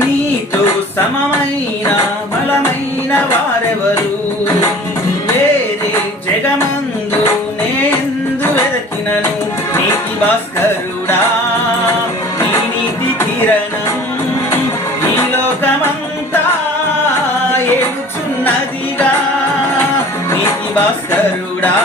నీతో సమమైన బలమైన వారెవరు? వేరే జగమందు నేందు వెదకినను నీతి భాస్కరుడా, నీ నీతి కిరణం ఈ లోకమంతా ఏడుచున్నదిగా. నీతి భాస్కరుడా